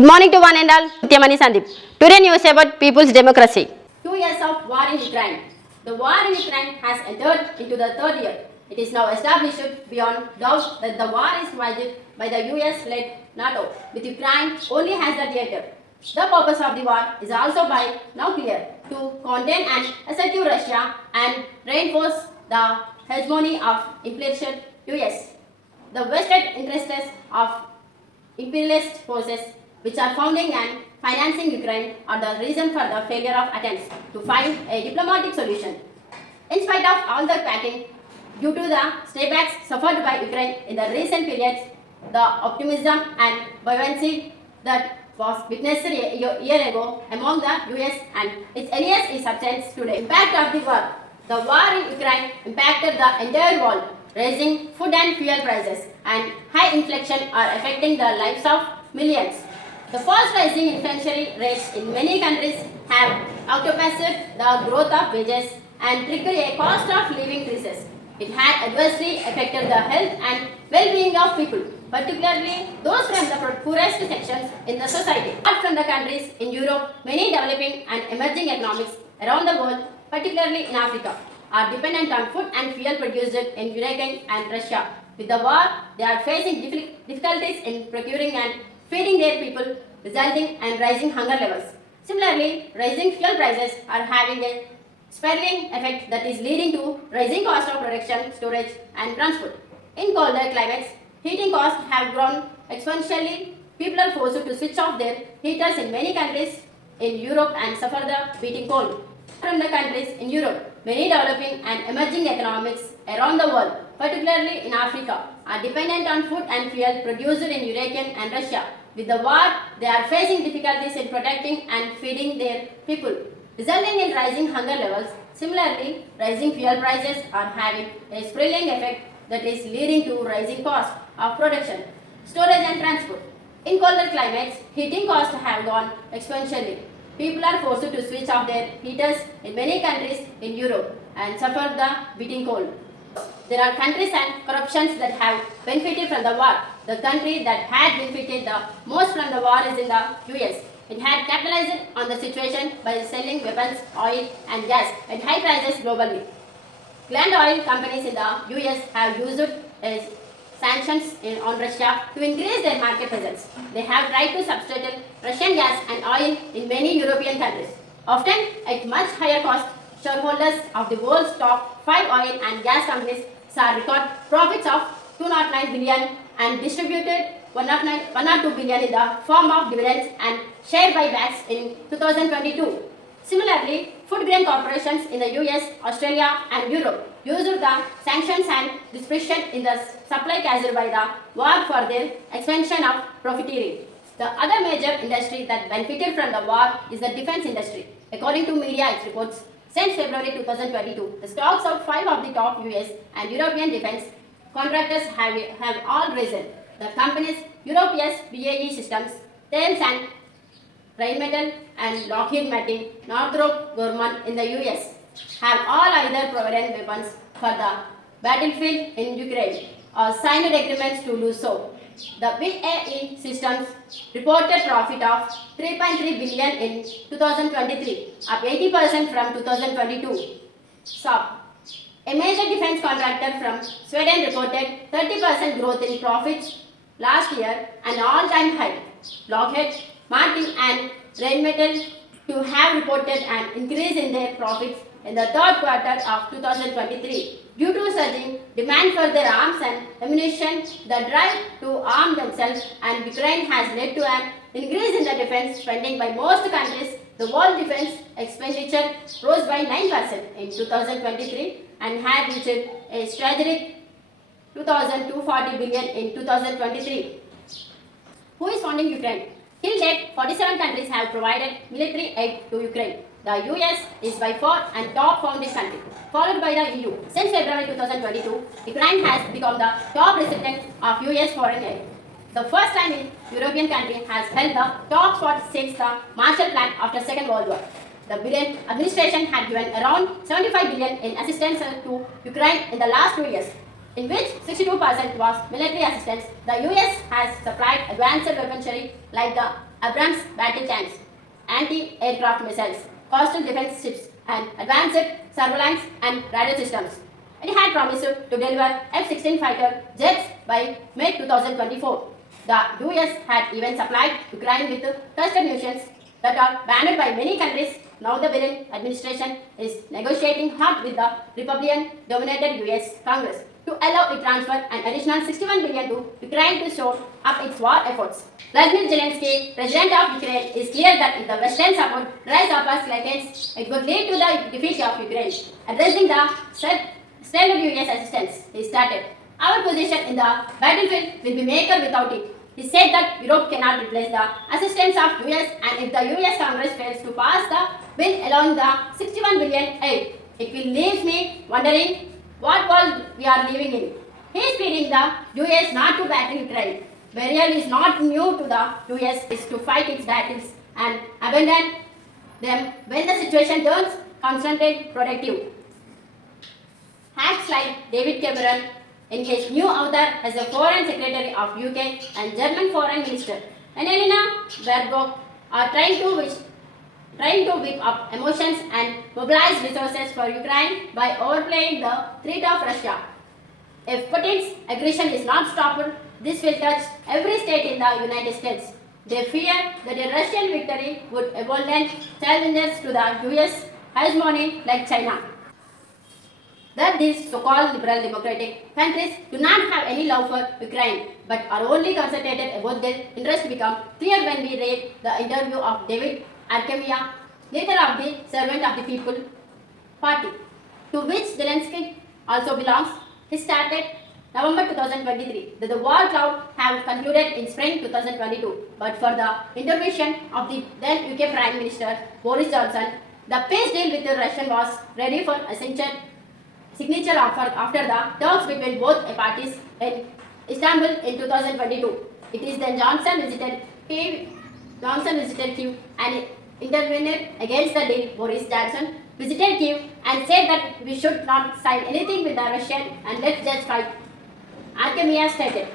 Good morning to one and all. aletimani Sandeep. Today news about people's democracy. 2 years of war in Ukraine. The war in Ukraine has entered into the third year. It is now established beyond doubt that the war is waged by the US-led NATO, with Ukraine only as the theater. The purpose of the war is also by now clear: to contain and assertive Russia and reinforce the hegemony of imperialist US. The vested interests of imperialist forces which are founding and financing Ukraine are the reason for the failure of attempts to find a diplomatic solution. In spite of all the packing, due to the staybacks suffered by Ukraine in the recent periods, the optimism and buoyancy that was witnessed a year ago among the US and its allies is substance today. Impact of the war. The war in Ukraine impacted the entire world, raising food and fuel prices, and high inflation are affecting the lives of millions. The fast rising inflationary rates in many countries have outpaced the growth of wages and triggered a cost of living crisis. It had adversely affected the health and well-being of people, particularly those from the poorest sections in the society. Apart from the countries in Europe, many developing and emerging economies around the world, particularly in Africa, are dependent on food and fuel produced in Ukraine and Russia. With the war, they are facing difficulties in procuring and feeding their people, resulting in rising hunger levels. Similarly, rising fuel prices are having a spiraling effect that is leading to rising cost of production, storage, and transport. In colder climates, heating costs have grown exponentially. People are forced to switch off their heaters in many countries in Europe and suffer the beating cold. From the countries in Europe, many developing and emerging economies around the world, particularly in Africa, are dependent on food and fuel produced in Ukraine and Russia. With the war, they are facing difficulties in protecting and feeding their people, resulting in rising hunger levels. Similarly, rising fuel prices are having a spiraling effect that is leading to rising costs of production, storage and transport. In colder climates, heating costs have gone exponentially. People are forced to switch off their heaters in many countries in Europe and suffer the beating cold. There are countries and corruptions that have benefited from the war. The country that had benefited the most from the war is in the US. It had capitalized on the situation by selling weapons, oil and gas at high prices globally. Land oil companies in the US have used as sanctions on Russia to increase their market presence. They have tried to substitute Russian gas and oil in many European countries, often at much higher cost. Shareholders of the world's top 5 oil and gas companies saw record profits of 209 billion and distributed 102 billion in the form of dividends and share buybacks in 2022. Similarly, food grain corporations in the US, Australia and Europe used the sanctions and restriction in the supply caused by the war for their expansion of profiteering. The other major industry that benefited from the war is the defense industry. According to media reports, since February 2022, the stocks of 5 of the top US and European defense contractors have all risen. The companies Europe's BAE Systems, Thames and Rheinmetall and Lockheed Martin, Northrop Grumman in the US have all either provided weapons for the battlefield in Ukraine or signed agreements to do so. The BAE Systems reported profit of 3.3 billion in 2023, up 80% from 2022. Saab, a major defense contractor from Sweden, reported 30% growth in profits last year, an all-time high. Lockheed Martin and Rheinmetall to have reported an increase in their profits in the third quarter of 2023 due to surging demand for their arms and ammunition. The drive to arm themselves and Ukraine has led to an increase in the defense spending by most countries. The world defense expenditure rose by 9% in 2023 and had reached a strategic 2,240 billion in 2023. Who is funding Ukraine? Till date, 47 countries have provided military aid to Ukraine. The US is by far and top founding country, followed by the EU. Since February 2022, Ukraine has become the top recipient of US foreign aid. The first time a European country has held the top spot since the Marshall Plan after Second World War. The Biden administration had given around 75 billion in assistance to Ukraine in the last 2 years. in which 62% was military assistance. The US has supplied advanced weaponry like the Abrams battle tanks, anti-aircraft missiles, coastal defense ships, and advanced surveillance and radar systems. It had promised to deliver F-16 fighter jets by May 2024. The US had even supplied Ukraine with cluster munitions that are banned by many countries. Now the Biden administration is negotiating hard with the Republican-dominated US Congress to allow it transfer an additional 61 billion to Ukraine to shore up its war efforts. Vladimir Zelensky, president of Ukraine, is clear that if the Western support dries up as seconds, it would lead to the defeat of Ukraine. Addressing the standard US assistance, he started, "Our position in the battlefield will be maker without it." He said that Europe cannot replace the assistance of US, and if the US Congress fails to pass the bill allowing the 61 billion aid, it will leave me wondering what world we are living in. He is pleading the US not to battle Ukraine. Burial is not new to the US, is to fight its battles and abandon them when the situation turns constantly productive. Hacks like David Cameron in his new avatar as the Foreign Secretary of UK and German Foreign Minister Annalena Baerbock are trying to whip up emotions and mobilize resources for Ukraine by overplaying the threat of Russia. If Putin's aggression is not stopped, this will touch every state in the United States. They fear that a Russian victory would embolden challengers to the US hegemony like China. That these so-called liberal democratic countries do not have any love for Ukraine but are only concentrated about their interest become clear when we read the interview of David Arkemia, leader of the Servant of the People party, to which Zelensky also belongs. He started November 2023 that the war cloud have concluded in spring 2022, but for the intervention of the then UK Prime Minister Boris Johnson, the peace deal with the Russia was ready for a signature after the talks between both parties in Istanbul in 2022. It is then Johnson visited Kyiv and intervened against the deal. Boris Johnson visited Kyiv and said that we should not sign anything with the Russian and let's just fight. Arkemia stated,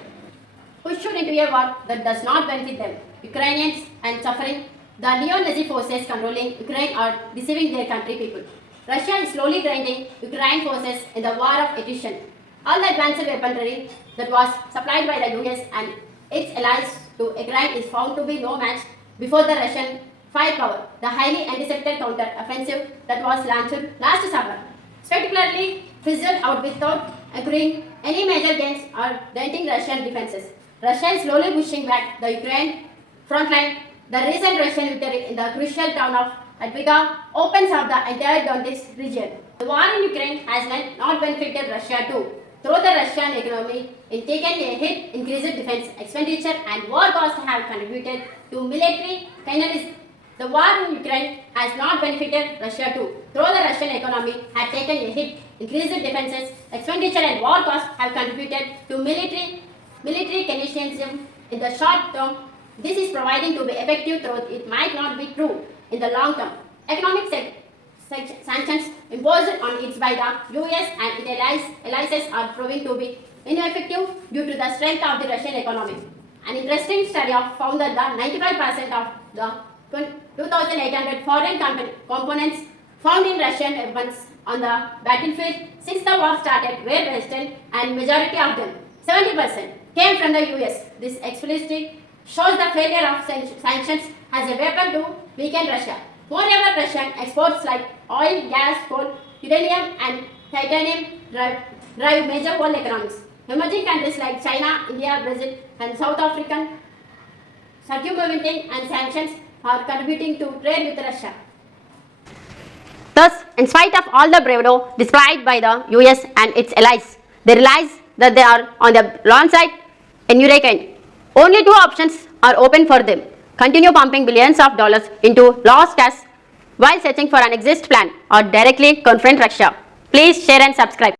pushed into a war that does not benefit them. Ukrainians and suffering, the neo-Nazi forces controlling Ukraine are deceiving their country people. Russia is slowly grinding Ukraine forces in the war of attrition. All the advanced weaponry that was supplied by the US and its allies to Ukraine is found to be no match before the Russian firepower, the highly antiseptic counter-offensive that was launched last summer, spectacularly fizzled out without accruing any major gains or denting Russian defenses. Russia is slowly pushing back the Ukraine front line. The recent Russian victory in the crucial town of Adviga opens up the entire Donetsk region. The war in Ukraine has not benefited Russia too. Though the Russian economy in taken a hit, increased defense expenditure and war costs have contributed to military finalists. The war in Ukraine has not benefited Russia too. Though the Russian economy had taken a hit, increased defense expenditure and war costs have contributed to military kinetism in the short term. This is proving to be effective, though it might not be true in the long term. Economic sanctions imposed on it by the US and its allies are proving to be ineffective due to the strength of the Russian economy. An interesting study found that the 95% of the 2,800 foreign components found in Russian weapons on the battlefield since the war started were Western, and majority of them, 70%, came from the US. This explicitly shows the failure of sanctions as a weapon to weaken Russia. Moreover, Russian exports like oil, gas, coal, uranium and titanium drive major world economics. Emerging countries like China, India, Brazil and South African circumventing and sanctions are contributing to trade with Russia. Thus, in spite of all the bravado displayed by the US and its allies, they realize that they are on the wrong side in Ukraine. Only two options are open for them: continue pumping billions of dollars into lost cash while searching for an exit plan, or directly confront Russia. Please share and subscribe.